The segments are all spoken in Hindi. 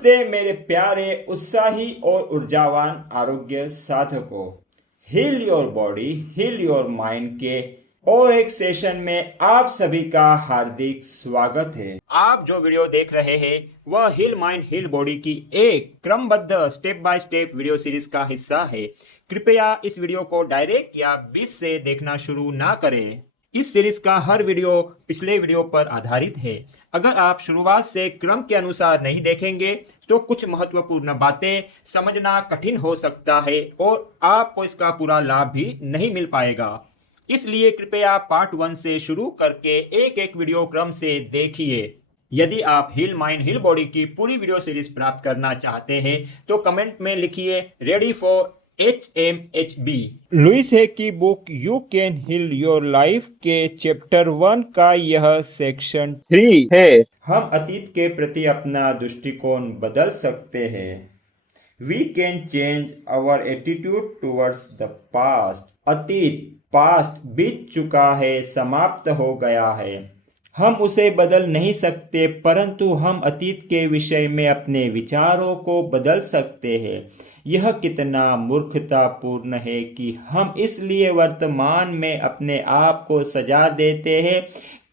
नमस्ते मेरे प्यारे उत्साही और ऊर्जावान आरोग्य साधकों। Heal your body heal your mind के और एक सेशन में आप सभी का हार्दिक स्वागत है। आप जो वीडियो देख रहे हैं वह हील माइंड हील बॉडी की एक क्रमबद्ध step by step video series का हिस्सा है। कृपया इस वीडियो को डायरेक्ट या बीच से देखना शुरू ना करें। इस सीरीज का हर वीडियो पिछले वीडियो पर आधारित है। अगर आप शुरुआत से क्रम के अनुसार नहीं देखेंगे तो कुछ महत्वपूर्ण बातें समझना कठिन हो सकता है और आपको इसका पूरा लाभ भी नहीं मिल पाएगा। इसलिए कृपया पार्ट 1 से शुरू करके एक एक वीडियो क्रम से देखिए। यदि आप हील माइंड हील बॉडी की पूरी वीडियो सीरीज प्राप्त करना चाहते हैं तो कमेंट में लिखिए रेडी फॉर HMHB। लुइस है की book you can heal your life के चैप्टर 1 का यह सेक्शन 3 है। हम अतीत के प्रति अपना दृष्टिकोण बदल सकते हैं। We can change our attitude towards the past. अतीत पास्ट बीत चुका है, समाप्त हो गया है। हम उसे बदल नहीं सकते, परंतु हम अतीत के विषय में अपने विचारों को बदल सकते हैं। यह कितना मूर्खतापूर्ण है कि हम इसलिए वर्तमान में अपने आप को सजा देते हैं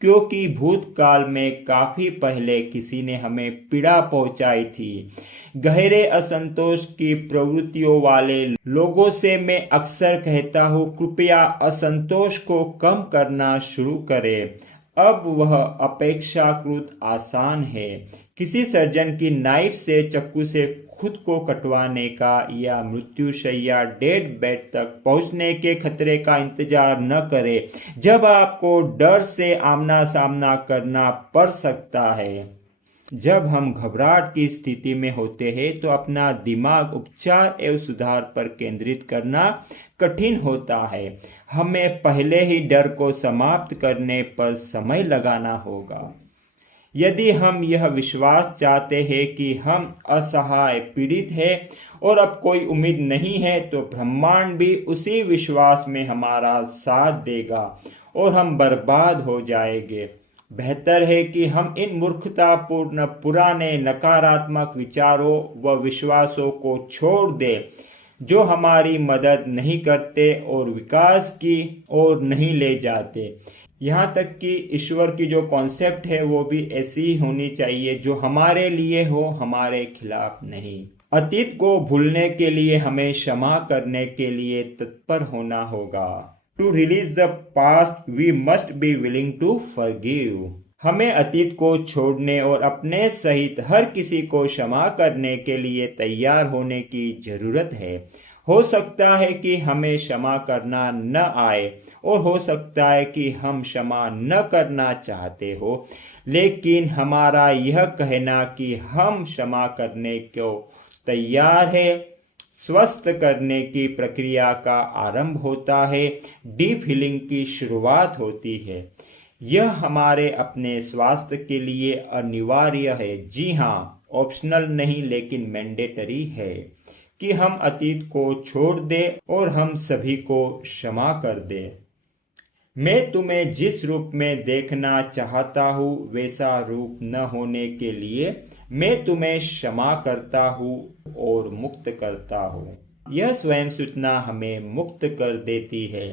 क्योंकि भूतकाल में काफी पहले किसी ने हमें पीड़ा पहुंचाई थी। गहरे असंतोष की प्रवृत्तियों वाले लोगों से मैं अक्सर कहता हूँ, कृपया असंतोष को कम करना शुरू करें। अब वह अपेक्षाकृत आसान है। किसी सर्जन की नाइफ से चाकू से खुद को कटवाने का या मृत्युशैया डेड बेड तक पहुंचने के खतरे का इंतजार न करें जब आपको डर से आमना सामना करना पड़ सकता है। जब हम घबराहट की स्थिति में होते हैं तो अपना दिमाग उपचार एवं सुधार पर केंद्रित करना कठिन होता है। हमें पहले ही डर को समाप्त करने पर समय लगाना होगा। यदि हम यह विश्वास चाहते हैं कि हम असहाय पीड़ित हैं और अब कोई उम्मीद नहीं है तो ब्रह्मांड भी उसी विश्वास में हमारा साथ देगा और हम बर्बाद हो जाएंगे। बेहतर है कि हम इन मूर्खतापूर्ण पुराने नकारात्मक विचारों व विश्वासों को छोड़ दें जो हमारी मदद नहीं करते और विकास की ओर नहीं ले जाते। यहाँ तक कि ईश्वर की जो कॉन्सेप्ट है वो भी ऐसी ही होनी चाहिए जो हमारे लिए हो, हमारे खिलाफ नहीं। अतीत को भूलने के लिए हमें क्षमा करने के लिए तत्पर होना होगा। To release the past we must be willing to forgive. हमें अतीत को छोड़ने और अपने सहित हर किसी को क्षमा करने के लिए तैयार होने की जरूरत है। हो सकता है कि हमें क्षमा करना न आए और हो सकता है कि हम क्षमा न करना चाहते हो, लेकिन हमारा यह कहना कि हम क्षमा करने को तैयार है स्वस्थ करने की प्रक्रिया का आरंभ होता है। डीप हीलिंग की शुरुआत होती है। यह हमारे अपने स्वास्थ्य के लिए अनिवार्य है। जी हाँ, ऑप्शनल नहीं लेकिन मैंडेटरी है कि हम अतीत को छोड़ दें और हम सभी को क्षमा कर दें। मैं तुम्हें जिस रूप में देखना चाहता हूँ वैसा रूप न होने के लिए मैं तुम्हें क्षमा करता हूँ और मुक्त करता हूँ। यह स्वयं सूचना हमें मुक्त कर देती है।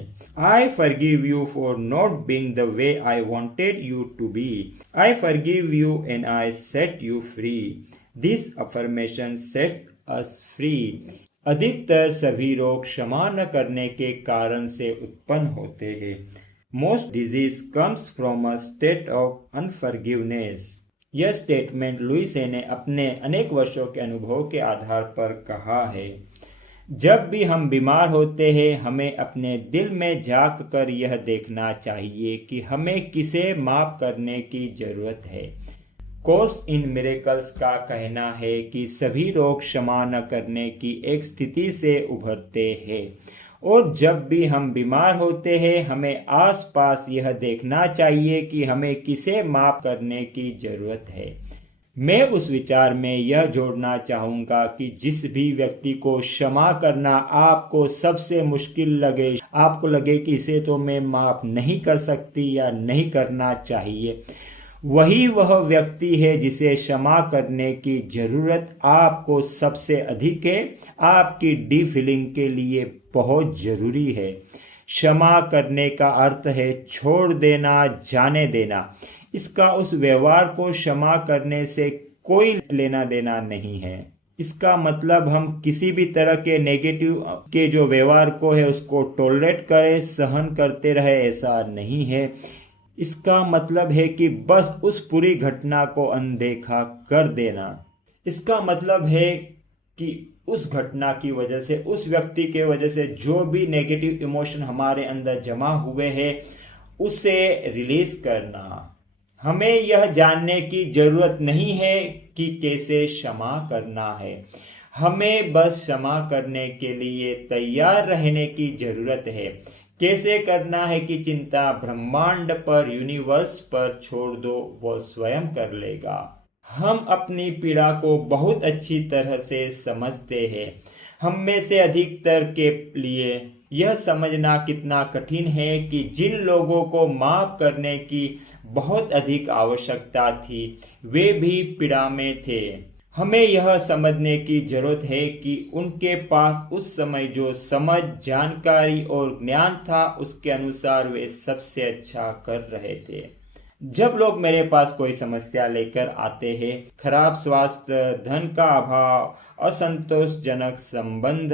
I forgive you for not being the way I wanted you to be. I forgive you and I set you free. This affirmation sets us free. अधिकतर सभी रोग क्षमा न करने के कारण से उत्पन्न होते हैं। Most disease comes from a state of unforgiveness. यह स्टेटमेंट लुइस ने अपने अनेक वर्षों के अनुभव के आधार पर कहा है। जब भी हम बीमार होते हैं हमें अपने दिल में झांक कर यह देखना चाहिए कि हमें किसे माफ करने की जरूरत है। कोर्स इन मिरेकल्स का कहना है कि सभी रोग क्षमा न करने की एक स्थिति से उभरते हैं और जब भी हम बीमार होते हैं हमें आसपास यह देखना चाहिए कि हमें किसे माफ करने की जरूरत है। मैं उस विचार में यह जोड़ना चाहूँगा कि जिस भी व्यक्ति को क्षमा करना आपको सबसे मुश्किल लगे, आपको लगे कि इसे तो मैं माफ़ नहीं कर सकती या नहीं करना चाहिए, वही वह व्यक्ति है जिसे क्षमा करने की जरूरत आपको सबसे अधिक है, आपकी डीप फीलिंग के लिए बहुत जरूरी है। क्षमा करने का अर्थ है छोड़ देना, जाने देना। इसका उस व्यवहार को क्षमा करने से कोई लेना देना नहीं है। इसका मतलब हम किसी भी तरह के नेगेटिव के जो व्यवहार को है उसको टॉलरेट करें, सहन करते रहे, ऐसा नहीं है। इसका मतलब है कि बस उस पूरी घटना को अनदेखा कर देना। इसका मतलब है कि उस घटना की वजह से, उस व्यक्ति के वजह से जो भी नेगेटिव इमोशन हमारे अंदर जमा हुए हैं उसे रिलीज करना। हमें यह जानने की जरूरत नहीं है कि कैसे क्षमा करना है, हमें बस क्षमा करने के लिए तैयार रहने की जरूरत है। कैसे करना है कि चिंता ब्रह्मांड पर, यूनिवर्स पर छोड़ दो, वो स्वयं कर लेगा। हम अपनी पीड़ा को बहुत अच्छी तरह से समझते हैं। हम में से अधिकतर के लिए यह समझना कितना कठिन है कि जिन लोगों को माफ करने की बहुत अधिक आवश्यकता थी वे भी पीड़ा में थे। हमें यह समझने की जरूरत है कि उनके पास उस समय जो समझ, जानकारी और ज्ञान था उसके अनुसार वे सबसे अच्छा कर रहे थे। जब लोग मेरे पास कोई समस्या लेकर आते हैं, खराब स्वास्थ्य, धन का अभाव, असंतोषजनक संबंध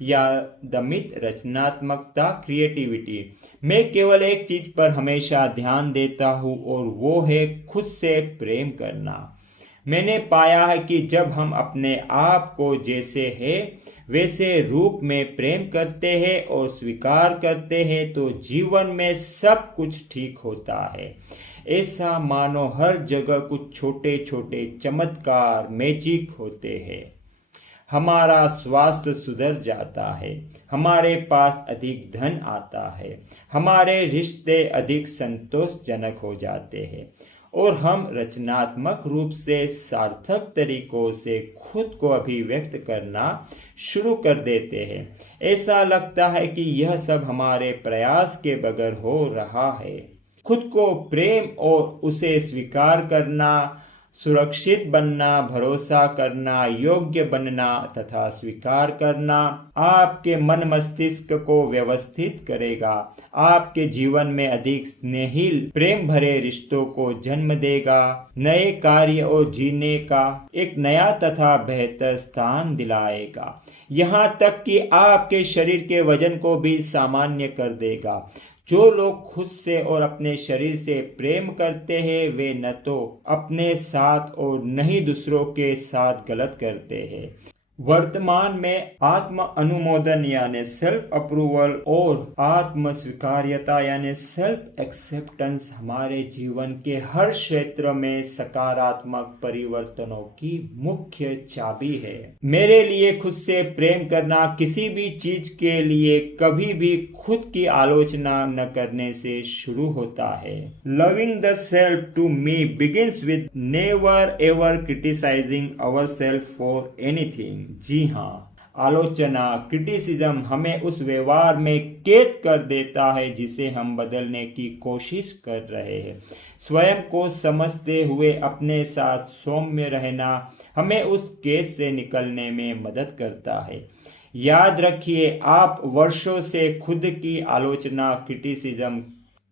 या दमित रचनात्मकता, क्रिएटिविटी, मैं केवल एक चीज पर हमेशा ध्यान देता हूं और वो है खुद से प्रेम करना। मैंने पाया है कि जब हम अपने आप को जैसे है वैसे रूप में प्रेम करते हैं और स्वीकार करते हैं तो जीवन में सब कुछ ठीक होता है। ऐसा मानो हर जगह कुछ छोटे छोटे चमत्कार, मैजिक होते हैं। हमारा स्वास्थ्य सुधर जाता है, हमारे पास अधिक धन आता है, हमारे रिश्ते अधिक संतोषजनक हो जाते हैं और हम रचनात्मक रूप से सार्थक तरीकों से खुद को अभिव्यक्त करना शुरू कर देते हैं। ऐसा लगता है कि यह सब हमारे प्रयास के बगैर हो रहा है। खुद को प्रेम और उसे स्वीकार करना, सुरक्षित बनना, भरोसा करना, योग्य बनना तथा स्वीकार करना आपके मन मस्तिष्क को व्यवस्थित करेगा, आपके जीवन में अधिक स्नेहिल, प्रेम भरे रिश्तों को जन्म देगा, नए कार्य और जीने का एक नया तथा बेहतर स्थान दिलाएगा, यहाँ तक कि आपके शरीर के वजन को भी सामान्य कर देगा। जो लोग खुद से और अपने शरीर से प्रेम करते हैं वे न तो अपने साथ और न ही दूसरों के साथ गलत करते हैं। वर्तमान में आत्म अनुमोदन यानी सेल्फ अप्रूवल और आत्म स्वीकार्यता यानी सेल्फ एक्सेप्टेंस हमारे जीवन के हर क्षेत्र में सकारात्मक परिवर्तनों की मुख्य चाबी है। मेरे लिए खुद से प्रेम करना किसी भी चीज के लिए कभी भी खुद की आलोचना न करने से शुरू होता है। Loving the self to me begins with never ever criticising our self for anything. जी हाँ, आलोचना, क्रिटिसिज्म हमें उस व्यवहार में कैद कर देता है जिसे हम बदलने की कोशिश कर रहे हैं। स्वयं को समझते हुए अपने साथ सौम्य रहना हमें उस कैद से निकलने में मदद करता है। याद रखिए, आप वर्षों से खुद की आलोचना, क्रिटिसिज्म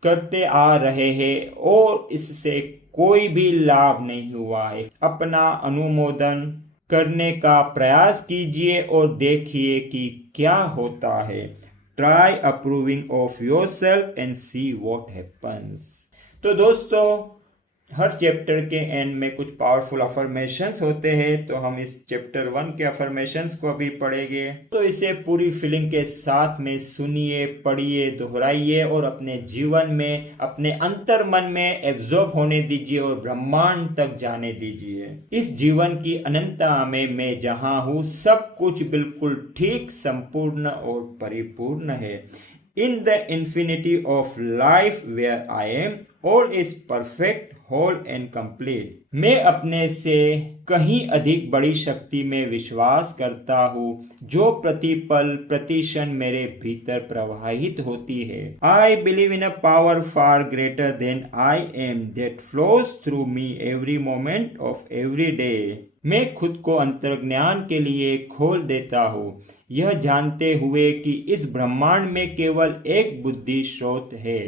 करते आ रहे हैं और इससे कोई भी लाभ नहीं हुआ है। अपना अनुमोदन करने का प्रयास कीजिए और देखिए कि क्या होता है। Try approving of yourself and see what happens. तो दोस्तों, हर चैप्टर के एंड में कुछ पावरफुल अफर्मेशंस होते हैं, तो हम इस चैप्टर 1 के अफर्मेशंस को अभी पढ़ेंगे। तो इसे पूरी फीलिंग के साथ में सुनिए, पढ़िए, दोहराइए और अपने जीवन में, अपने अंतर मन में एब्जॉर्ब होने दीजिए और ब्रह्मांड तक जाने दीजिए। इस जीवन की अनंतता में मैं जहां हूं सब कुछ बिल्कुल ठीक, संपूर्ण और परिपूर्ण है। In the infinity of life where I am, all is perfect, whole and complete. मैं अपने से कहीं अधिक बड़ी शक्ति में विश्वास करता हूँ जो प्रतिपल प्रति क्षण मेरे भीतर प्रवाहित होती है। I believe in a power far greater than I am that flows through me every moment of every day. मैं खुद को अंतर्ज्ञान के लिए खोल देता हूँ, यह जानते हुए कि इस ब्रह्मांड में केवल एक बुद्धि स्रोत है।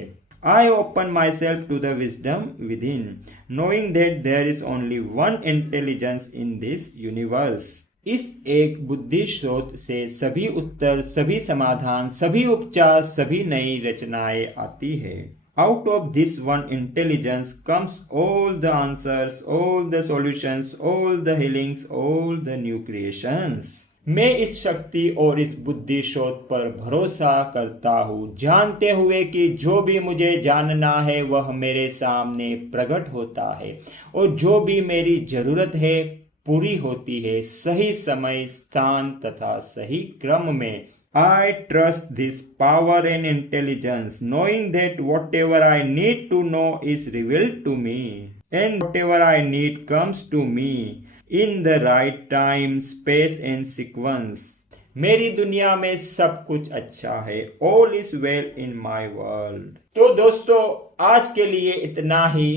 I open myself to the wisdom within, knowing that there is only one intelligence in this universe. इस एक बुद्धि स्रोत से सभी उत्तर, सभी समाधान, सभी उपचार, सभी नई रचनाएं आती है। Out of this one intelligence comes all the answers, all the solutions, all the healings, all the new creations. मैं इस शक्ति और इस बुद्धि स्रोत पर भरोसा करता हूँ, जानते हुए कि जो भी मुझे जानना है वह मेरे सामने प्रकट होता है और जो भी मेरी जरूरत है पूरी होती है, सही समय, स्थान तथा सही क्रम में। I trust this power and intelligence, knowing that whatever I need to know is revealed to me, and whatever I need comes to me in the right time, space and sequence. मेरी दुनिया में सब कुछ अच्छा है। All is well in my world. तो दोस्तों, आज के लिए इतना ही।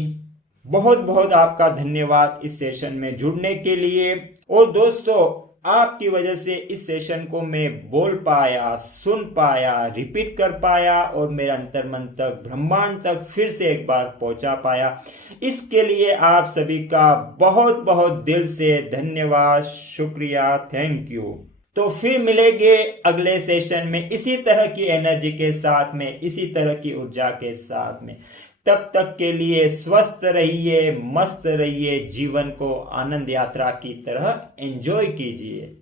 बहुत बहुत आपका धन्यवाद इस सेशन में जुड़ने के लिए। और दोस्तों, आपकी वजह से इस सेशन को मैं बोल पाया, सुन पाया, रिपीट कर पाया और मेरे अंतर्मन तक, ब्रह्मांड तक फिर से एक बार पहुंचा पाया। इसके लिए आप सभी का बहुत बहुत दिल से धन्यवाद, शुक्रिया, थैंक यू। तो फिर मिलेंगे अगले सेशन में इसी तरह की एनर्जी के साथ में, इसी तरह की ऊर्जा के साथ में। तब तक के लिए स्वस्थ रहिए, मस्त रहिए, जीवन को आनंद यात्रा की तरह एंजॉय कीजिए।